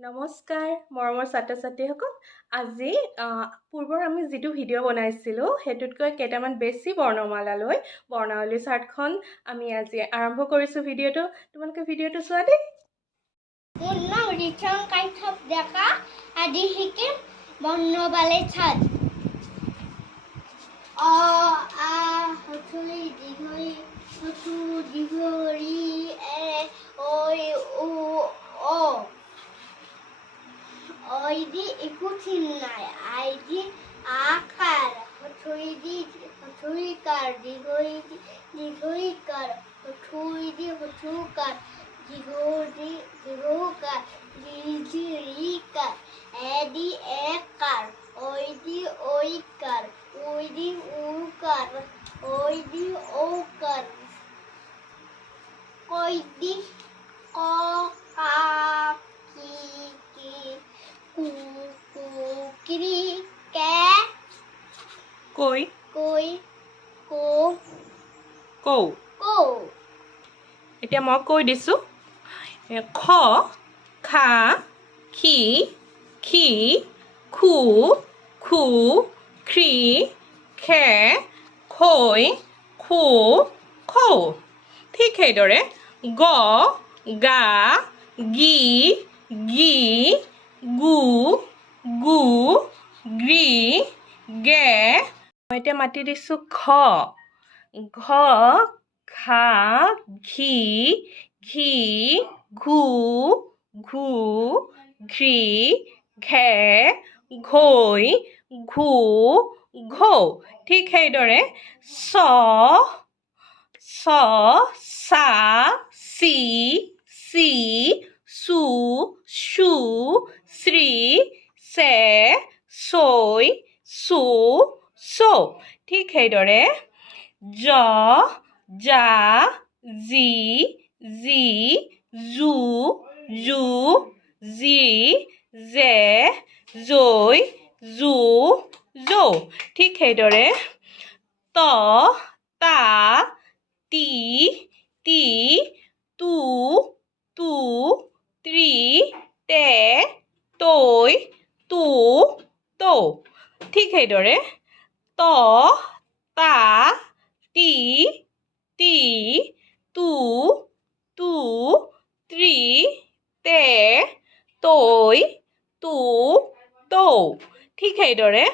নমস্কাৰ মৰমৰ ছাত্ৰ ছাত্ৰীসকল আজি পূৰ্বৰ আমি যিটো ভিডিঅ' বনাইছিলোঁ সেইটোতকৈ কেইটামান বেছি বৰ্ণমালালৈ বৰ্ণাৱলী চাৰ্টখন আমি আজি আৰম্ভ কৰিছোঁ ভিডিঅ'টো তোমালোকে ভিডিঅ'টো চোৱা দেই মোৰ নাম ৰিচম কাইথপ ডেকা আদি শিকিম বৰ্ণমালাৰ চাৰ্ট অ আ হঠৈ দীঘৈ হঠু দীঘৰি এ ঐ ও অ Oidi ikutin nai, aidi akar, hotuidi, hotuikar, digoidi, digoikar, hotuidi, hotukar, digodi, digokar, digirikar, edi ekar, oidi oikar, oidi ukar, oidi okar, oidi kokar. Kiri ke কৈ koi ko কৌ ko এতিয়া মই কৈ দিছোঁ খ খা খি খি খু খু খ্ৰী খে খৈ খু খৌ ঠিক সেইদৰে গ গা গি গি গু গু গ্ৰী গে মই এতিয়া মাতি দিছোঁ খ ঘ ঘা ঘি ঘি ঘু ঘু ঘ্ৰী ঘে ঘৈ ঘু ঘৌ ঠিক সেইদৰে চ ছ চা চি চি চু চু শ্ৰী চে চৈ চু চৌ ঠিক সেইদৰে জ জা জি জি জু জু জি জে জৈ জু জৌ ঠিক সেইদৰে ত তা তি তি তু তু ত্ৰি তে তৈ তু তৌ ঠিক সেইদৰে ত তা তি তি তু তু ত্ৰি তে তৈ তু তৌ ঠিক সেইদৰে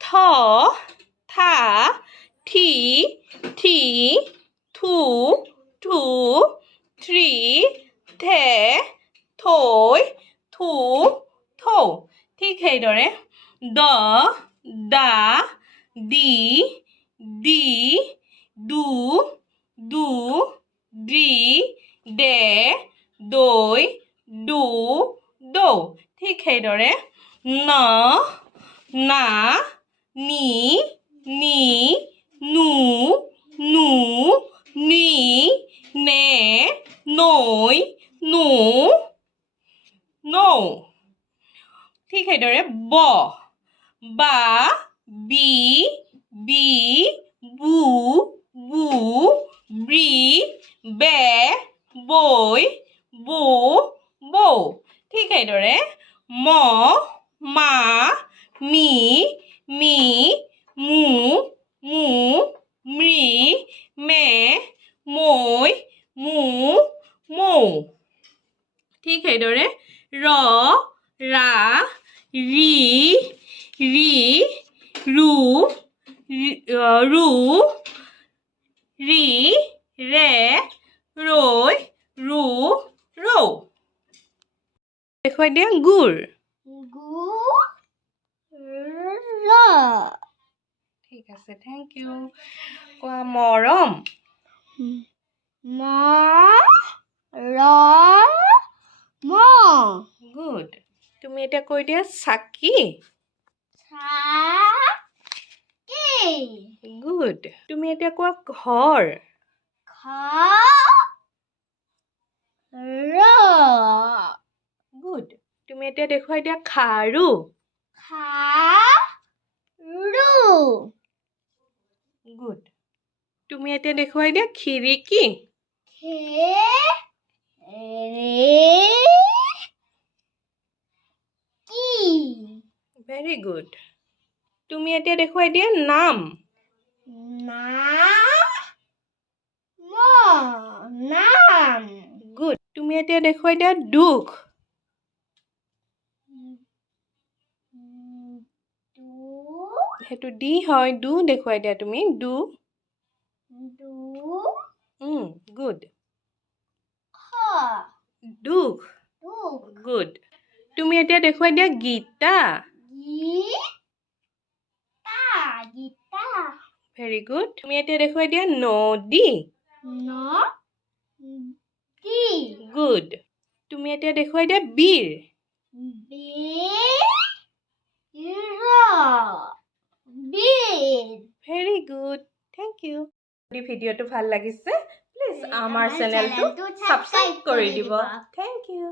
থ থা থি থি থু থু থ্ৰী থে থৈ থু থৌ ঠিক সেইদৰে দ দা দি দি দু দু দ্ৰি দে দৈ দু দৌ ঠিক সেইদৰে ন না নি নি নু নু নি নে নৈ নু নৌ ঠিক সেইদৰে ব বা বি বি বু বু ব্ৰি বে বৈ বু বৌ ঠিক সেইদৰে ম মা মি মি মু মু মৃ মে মৈ মু মৌ ঠিক সেইদৰে ৰ ৰা ৰি ৰি ৰু ৰু ৰি ৰে ৰৈ ৰু ৰৌ দেখুৱাই দিয়া গুৰ gu ঠিক আছে থেংক ইউ কোৱা মৰম ma ra ma গুড তুমি এতিয়া কৈ দিয়া চাকি cha ki গুড তুমি এতিয়া কোৱা ঘৰ kha ra গুড তুমি এতিয়া দেখুৱাই দিয়া খাৰু kha ru গুড তুমি এতিয়া দেখুৱাই দিয়া খিৰিকী khe re ভেৰি গুড তুমি এতিয়া দেখুৱাই দিয়া নাম নাম গুড তুমি এতিয়া দেখুৱাই দিয়া দুখ সেইটো দি হয় দু দেখুৱাই দিয়া তুমি দু গুড দুখ গুড তুমি এতিয়া দেখুৱাই দিয়া গীতা ভেৰি গুড তুমি এতিয়া দেখুৱাই দিয়া নদী গুড তুমি এতিয়া দেখুৱাই দিয়া বীৰ ভেৰি গুড থেংক ইউ যদি ভিডিঅ'টো ভাল লাগিছে প্লিজ আমাৰ চেনেলটো ছাবস্ক্ৰাইব কৰি দিব থেংক ইউ